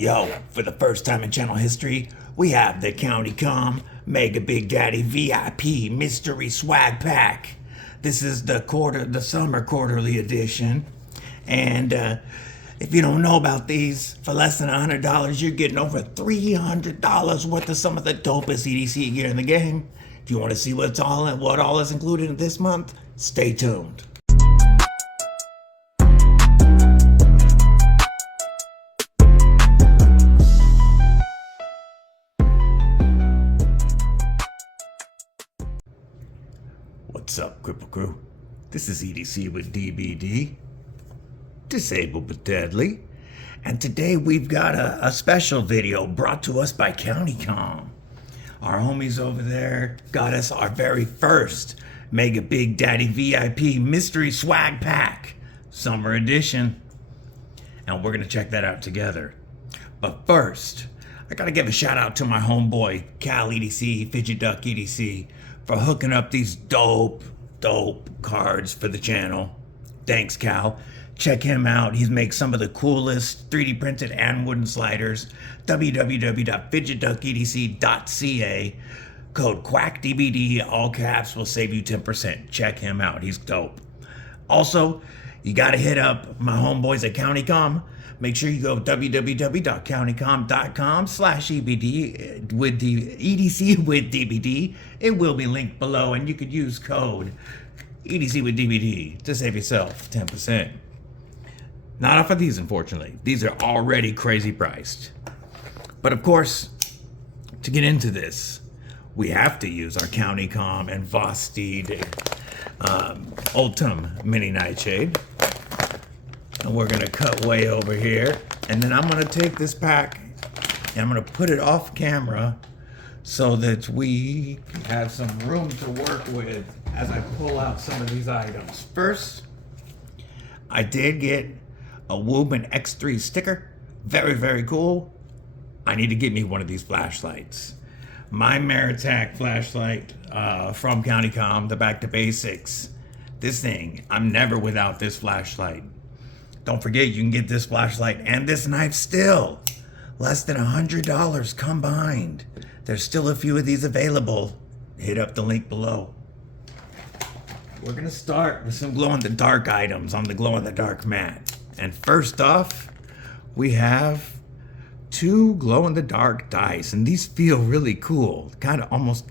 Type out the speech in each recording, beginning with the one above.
Yo, for the first time in channel history, we have the County Comm Mega Big Daddy VIP Mystery Swag Pack. This is the summer quarterly edition. And if you don't know about these, for less than $100, you're getting over $300 worth of some of the dopest EDC gear in the game. If you want to see what all is included in this month, stay tuned. What's up, Cripple Crew? This is EDC with DBD, Disabled but Deadly, and today we've got a special video brought to us by County Comm. Our homies over there got us our very first Mega Big Daddy VIP Mystery Swag Pack, Summer Edition, and we're gonna check that out together. But first, I gotta give a shout out to my homeboy, Cal EDC, Fidget Duck EDC, for hooking up these dope cards for the channel. Thanks, Cal. Check him out. He's made some of the coolest 3D printed and wooden sliders. www.fidgetduckedc.ca. Code QUACKDBD, all caps, will save you 10%. Check him out. He's dope. Also, you gotta hit up my homeboys at County Comm. Make sure you go www.countycomm.com/EDC with DBD. It will be linked below, and you could use code EDC with DBD to save yourself 10%. Not off of these, unfortunately. These are already crazy priced. But of course, to get into this, we have to use our County Comm and Vostede Ultim Mini Nightshade. And we're gonna cut way over here. And then I'm gonna take this pack and I'm gonna put it off camera so that we have some room to work with as I pull out some of these items. First, I did get a Woobin X3 sticker. Very, very cool. I need to get me one of these flashlights. My Maritac flashlight from County Comm, the Back to Basics. This thing, I'm never without this flashlight. Don't forget, you can get this flashlight and this knife still. Less than $100 combined. There's still a few of these available. Hit up the link below. We're gonna start with some glow-in-the-dark items on the glow-in-the-dark mat. And first off, we have two glow-in-the-dark dice, and these feel really cool. Kind of almost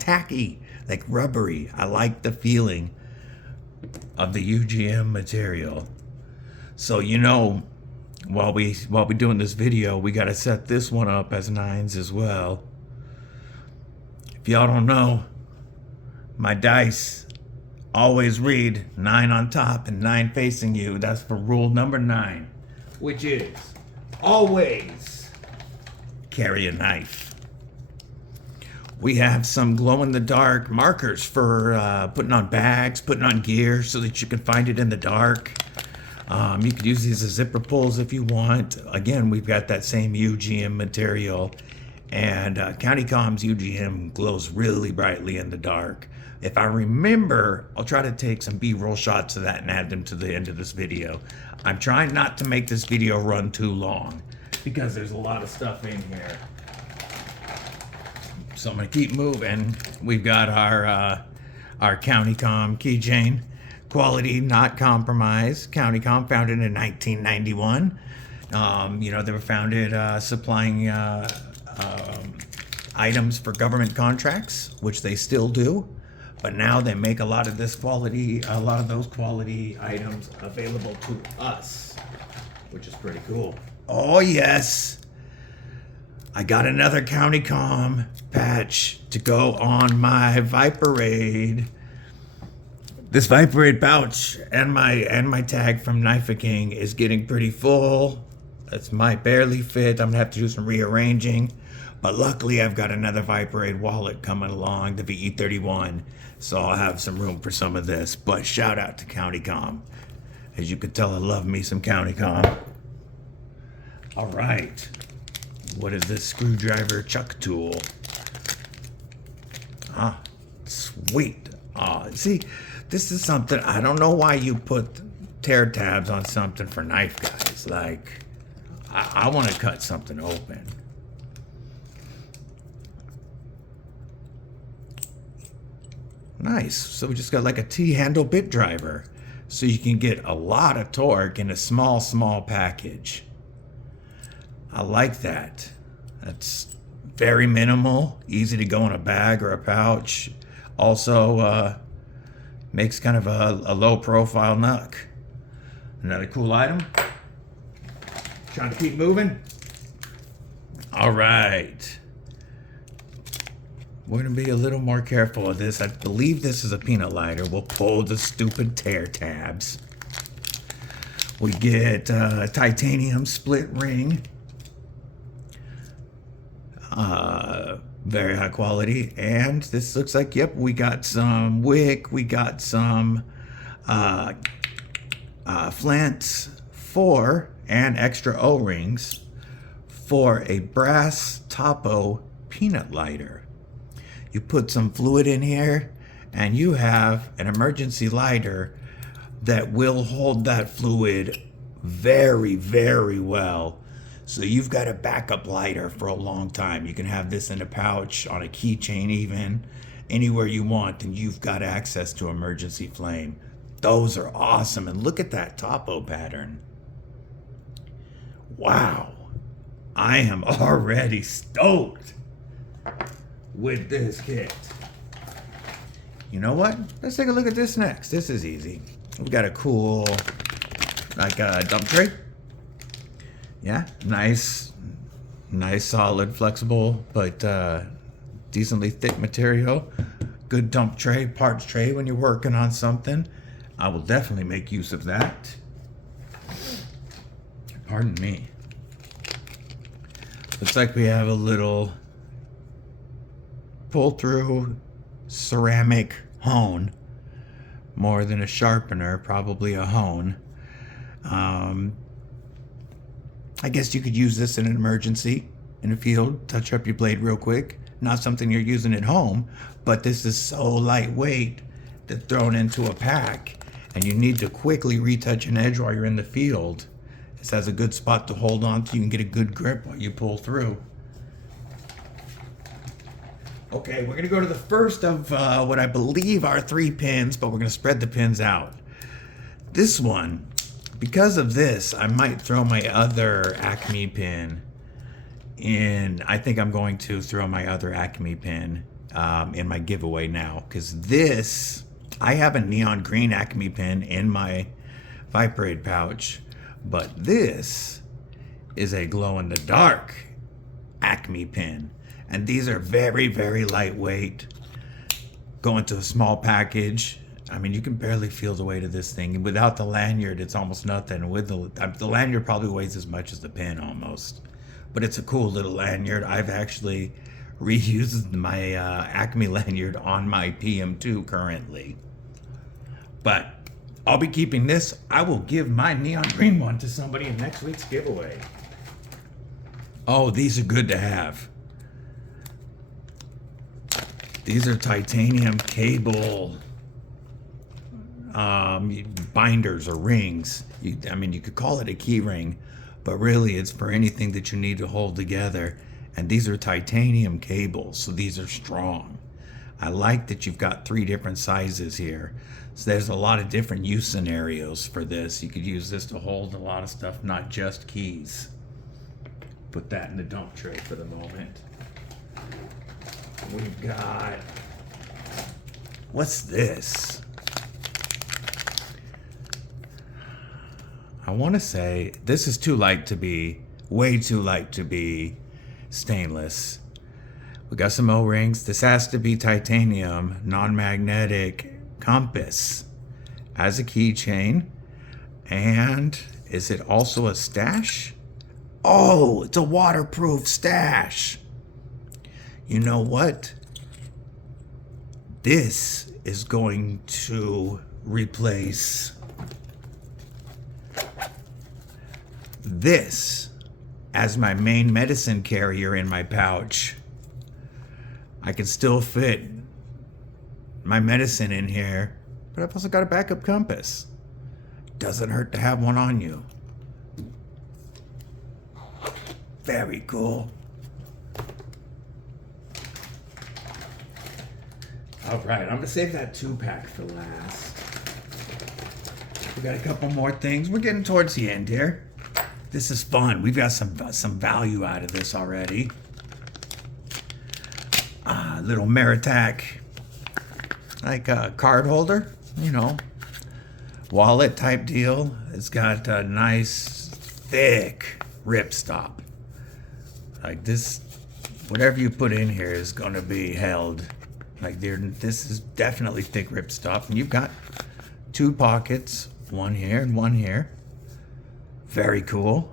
tacky, like rubbery. I like the feeling of the UGM material. So, you know, while we doing this video, we gotta set this one up as 9s as well. If y'all don't know, my dice always read 9 on top and 9 facing you. That's for rule number 9, which is always carry a knife. We have some glow-in-the-dark markers for putting on bags, putting on gear so that you can find it in the dark. You could use these as zipper pulls if you want. Again, we've got that same UGM material, and County Comm's UGM glows really brightly in the dark. If I remember, I'll try to take some B-roll shots of that and add them to the end of this video. I'm trying not to make this video run too long because there's a lot of stuff in here. So I'm gonna keep moving. We've got our County Comm keychain. Quality not compromised. County Comm, founded in 1991. You know, they were founded supplying items for government contracts, which they still do. But now they make a lot of those quality items available to us, which is pretty cool. Oh yes, I got another County Comm patch to go on my Viperade. This Viperade pouch and my tag from Knife King is getting pretty full. It might barely fit. I'm gonna have to do some rearranging. But luckily I've got another Viperade wallet coming along, the VE31. So I'll have some room for some of this. But shout out to County Comm. As you can tell, I love me some County Comm. All right. What is this screwdriver chuck tool? Ah, sweet. See, this is something, I don't know why you put tear tabs on something for knife guys. Like, I want to cut something open. Nice. So we just got like a T-handle bit driver. So you can get a lot of torque in a small package. I like that. That's very minimal, easy to go in a bag or a pouch. Also makes kind of a low profile knuck. Another cool item. Trying to keep moving. All right. We're going to be a little more careful of this. I believe this is a peanut lighter. We'll pull the stupid tear tabs. We get a titanium split ring. Very high quality. And this looks like, yep, we got some wick. We got some flints for and extra O-rings for a brass topo peanut lighter. You put some fluid in here and you have an emergency lighter that will hold that fluid very, very well. So you've got a backup lighter for a long time. You can have this in a pouch, on a keychain even, anywhere you want, and you've got access to emergency flame. Those are awesome. And look at that topo pattern. Wow. I am already stoked with this kit. You know what? Let's take a look at this next. This is easy. We got a cool, like a dump tray. Yeah, nice, solid, flexible, but decently thick material. Good dump tray, parts tray when you're working on something. I will definitely make use of that. Pardon me. Looks like we have a little pull-through ceramic hone. More than a sharpener, probably a hone. I guess you could use this in an emergency in a field, touch up your blade real quick. Not something you're using at home, but this is so lightweight that thrown into a pack and you need to quickly retouch an edge while you're in the field. This has a good spot to hold on to. You can get a good grip while you pull through. Okay, we're gonna go to the first of what I believe are 3 pins, but we're gonna spread the pins out. This one, because of this, I might throw my other Acme pin in. I think I'm going to throw my other Acme pin in my giveaway now, because this, I have a neon green Acme pin in my Viperade pouch, but this is a glow-in-the-dark Acme pin. And these are very, very lightweight. Go into a small package. I mean, you can barely feel the weight of this thing. Without the lanyard, it's almost nothing. With the lanyard probably weighs as much as the pin almost. But it's a cool little lanyard. I've actually reused my Acme lanyard on my PM2 currently. But I'll be keeping this. I will give my neon green one to somebody in next week's giveaway. Oh, these are good to have. These are titanium cable binders or rings. I mean, you could call it a key ring, but really it's for anything that you need to hold together. And these are titanium cables, so these are strong. I like that you've got 3 different sizes here. So there's a lot of different use scenarios for this. You could use this to hold a lot of stuff, not just keys. Put that in the dump tray for the moment. We've got, what's this? I want to say this is too light to be, way too light to be stainless. We got some O-rings. This has to be titanium, non-magnetic compass as a keychain. And is it also a stash? Oh, it's a waterproof stash. You know what? This is going to replace this as my main medicine carrier in my pouch. I can still fit my medicine in here, but I've also got a backup compass. Doesn't hurt to have one on you. Very cool. All right, I'm gonna save that 2-pack for last. We got a couple more things. We're getting towards the end here. This is fun. We've got some value out of this already. Little Meritac, like a card holder, you know, wallet type deal. It's got a nice thick ripstop. Like this, whatever you put in here is going to be held. Like this is definitely thick ripstop, and you've got 2 pockets, one here and one here. Very cool.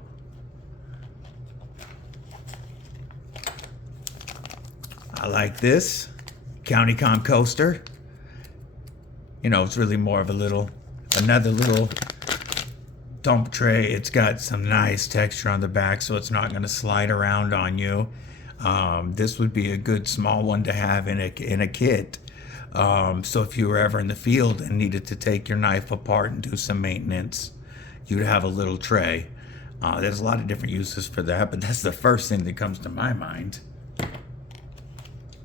I like this County Comm coaster. You know, it's really more of another little dump tray. It's got some nice texture on the back, so it's not going to slide around on you. This would be a good small one to have in a kit. So if you were ever in the field and needed to take your knife apart and do some maintenance, you'd have a little tray. There's a lot of different uses for that, but that's the first thing that comes to my mind.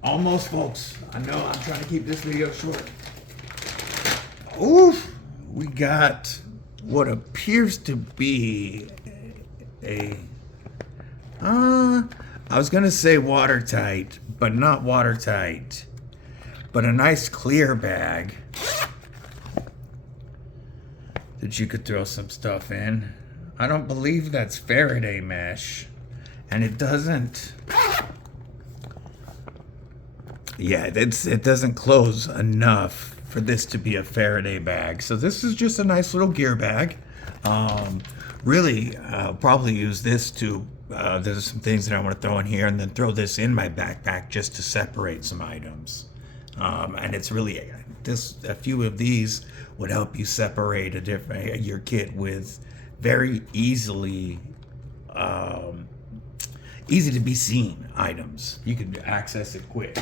Almost, folks. I know I'm trying to keep this video short. Oof! We got what appears to be I was gonna say watertight, but not watertight. But a nice clear bag that you could throw some stuff in. I don't believe that's Faraday mesh. And it doesn't... Yeah, it doesn't close enough for this to be a Faraday bag. So this is just a nice little gear bag. Really, I'll probably use this to... there's some things that I want to throw in here, and then throw this in my backpack just to separate some items. And it's really... a few of these would help you separate your kit with very easy to be seen items. You can access it quick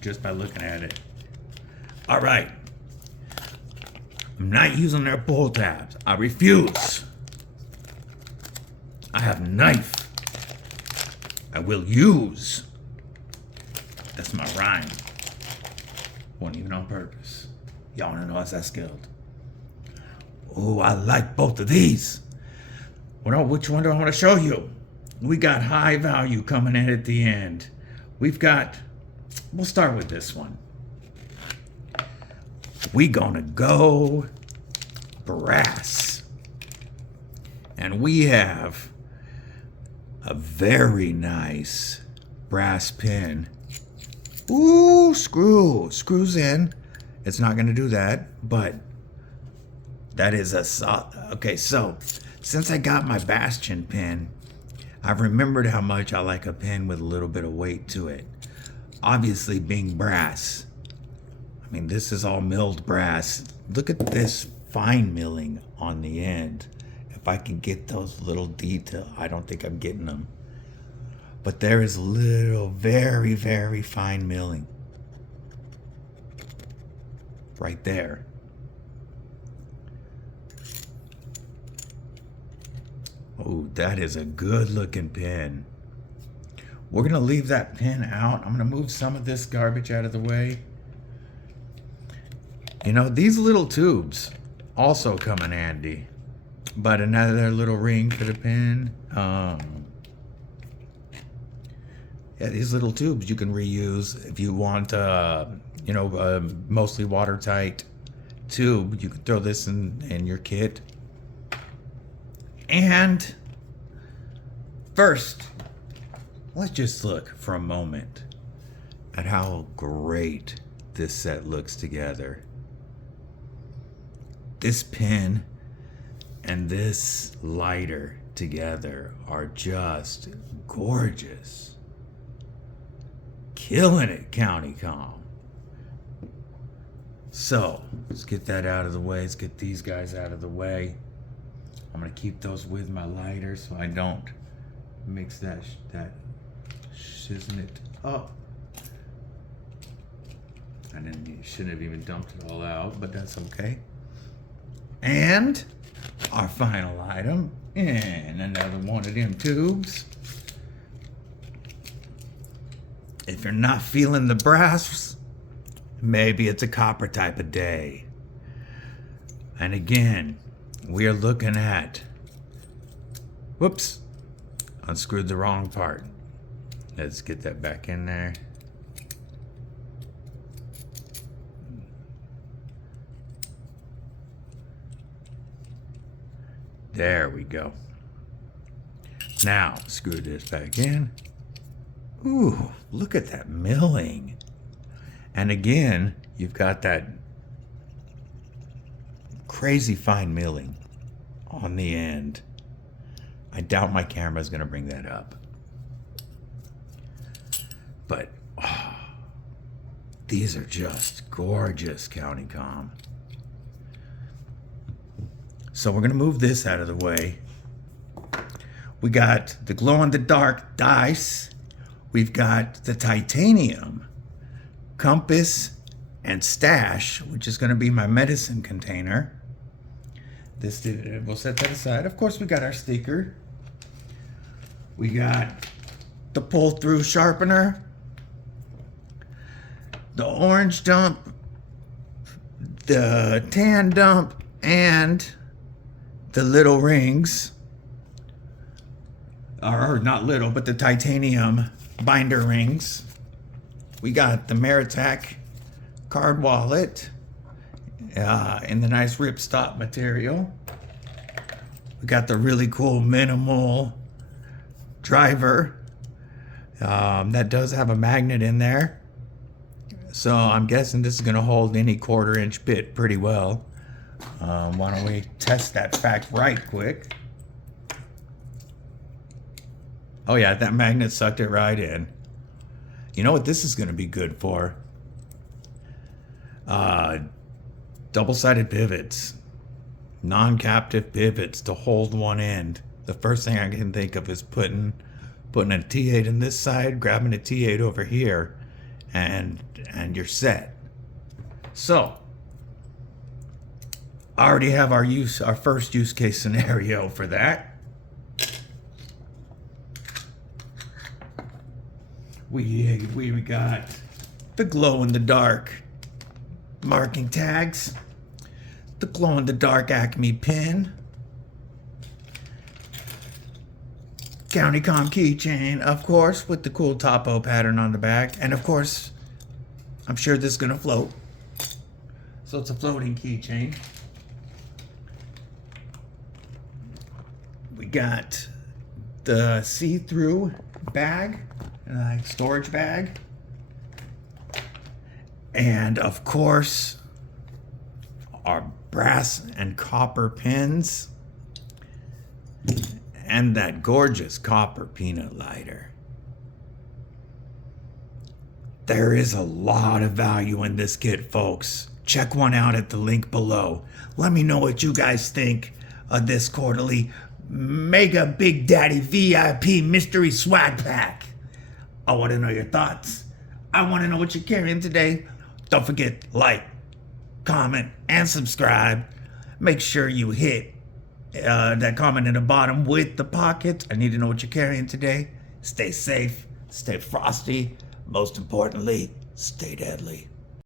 just by looking at it. All right. I'm not using their pull tabs. I refuse. I have a knife. I will use. That's my rhyme. Wasn't even on purpose. Y'all wanna know I was that skilled? Oh, I like both of these. Which one do I want to show you? We got high value coming in at the end. We'll start with this one. We gonna go brass. And we have a very nice brass pin. Ooh, screws in. It's not gonna do that, but that is a solid. Okay, so since I got my Bastion pin, I've remembered how much I like a pin with a little bit of weight to it. Obviously, being brass. I mean, this is all milled brass. Look at this fine milling on the end. If I can get those little details, I don't think I'm getting them. But there is little, very, very fine milling. Right there. Oh, that is a good looking pin. We're gonna leave that pin out. I'm gonna move some of this garbage out of the way. You know, these little tubes also come in handy. But another little ring for the pin. Yeah, these little tubes you can reuse if you want, mostly watertight tube. You can throw this in your kit. And first, let's just look for a moment at how great this set looks together. This pin and this lighter together are just gorgeous. Killing it, County Comm. So, let's get that out of the way. Let's get these guys out of the way. I'm gonna keep those with my lighter so I don't mix that shiznit up. I shouldn't have even dumped it all out, but that's okay. And our final item, and another one of them tubes. If you're not feeling the brass, maybe it's a copper type of day. And again, we are looking at, whoops, unscrewed the wrong part. Let's get that back in there. There we go. Now, screw this back in. Ooh, look at that milling. And again, you've got that crazy fine milling on the end. I doubt my camera is going to bring that up. But these are just gorgeous, County Comm. So we're going to move this out of the way. We got the glow-in-the-dark dice. We've got the titanium compass and stash, which is going to be my medicine container. We'll set that aside. Of course, we got our sticker. We got the pull-through sharpener, the orange dump, the tan dump, and the little rings, or not little, but the titanium binder rings. We got the Meritac card wallet in the nice ripstop material. We got the really cool minimal driver that does have a magnet in there. So I'm guessing this is going to hold any 1/4-inch bit pretty well. Why don't we test that fact right quick? Oh yeah, that magnet sucked it right in. You know what this is going to be good for? Double-sided pivots. Non-captive pivots to hold one end. The first thing I can think of is putting a T8 in this side, grabbing a T8 over here, and you're set. So, I already have our first use case scenario for that. We got the glow-in-the-dark marking tags, the glow-in-the-dark Acme pin, County Comm keychain, of course, with the cool topo pattern on the back, and of course, I'm sure this is gonna float. So it's a floating keychain. We got the see-through bag, storage bag. And of course, our brass and copper pins. And that gorgeous copper peanut lighter. There is a lot of value in this kit, folks. Check one out at the link below. Let me know what you guys think of this quarterly Mega Big Daddy VIP Mystery Swag Pack. I want to know your thoughts. I want to know what you're carrying today. Don't forget, like, comment, and subscribe. Make sure you hit that comment in the bottom with the pockets. I need to know what you're carrying today. Stay safe, stay frosty. Most importantly, stay deadly.